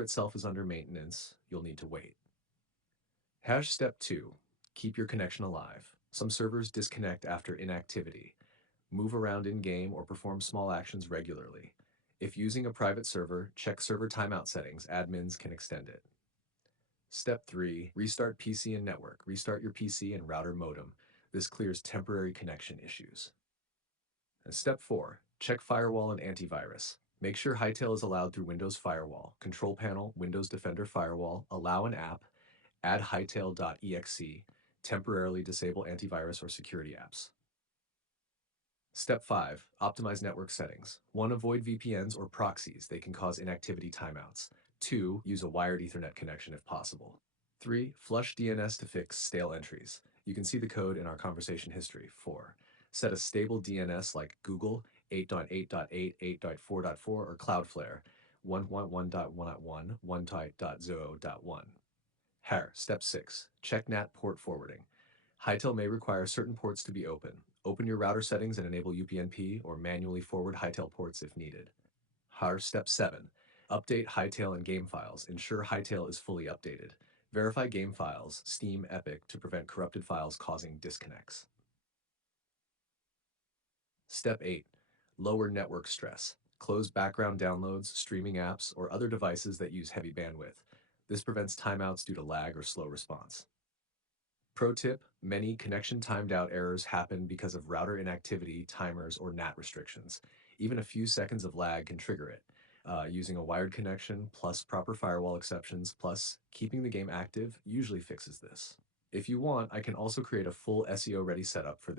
server itself is under maintenance, you'll need to wait. Step 2. Keep your connection alive. Some servers disconnect after inactivity. Move around in-game or perform small actions regularly. If using a private server, check server timeout settings. Admins can extend it. Step 3. Restart PC and network. Restart your PC and router modem. This clears temporary connection issues. And Step 4. Check firewall and antivirus. Make sure Hytale is allowed through Windows Firewall, Control Panel, Windows Defender Firewall, allow an app, add hytale.exe, temporarily disable antivirus or security apps. Step 5. Optimize network settings. 1. Avoid VPNs or proxies. They can cause inactivity timeouts. 2. Use a wired Ethernet connection if possible. 3. Flush DNS to fix stale entries. You can see the code in our conversation history. 4. Set a stable DNS like Google 8.8.8, 8.4.4, or Cloudflare 1.1.1.1, 1.0.1. Step 6. Check NAT port forwarding. Hytale may require certain ports to be open. Open your router settings and enable UPnP or manually forward Hytale ports if needed. Step 7. Update Hytale and game files. Ensure Hytale is fully updated. Verify game files, Steam, Epic, to prevent corrupted files causing disconnects. Step 8. Lower network stress. Close background downloads, streaming apps, or other devices that use heavy bandwidth. This prevents timeouts due to lag or slow response. Pro tip: many connection timed out errors happen because of router inactivity, timers, or NAT restrictions. Even a few seconds of lag can trigger it. Using a wired connection plus proper firewall exceptions plus keeping the game active usually fixes this. If you want, I can also create a full SEO ready setup for this.